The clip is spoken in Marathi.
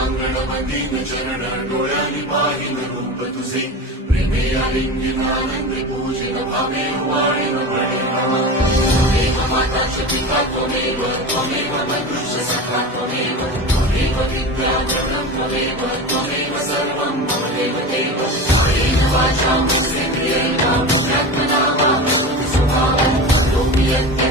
अंगणमदीन चरण डोळ्यांनी पाहिन रूप तुझे प्रेमे आलिंगिन आनंदे पूजिन भावे वाळीन बळे नमः त्वमेव माता च पिता त्वमेव त्वमेव बन्धुश्च सखा त्वमेव त्वमेव विद्याधरं त्वमेव त्वमेव सर्वं मम देवदेव कायेन वाचा मनसेन्द्रियेण बुद्ध्यात्मना वा करोमि स्वभावं करोमि यत्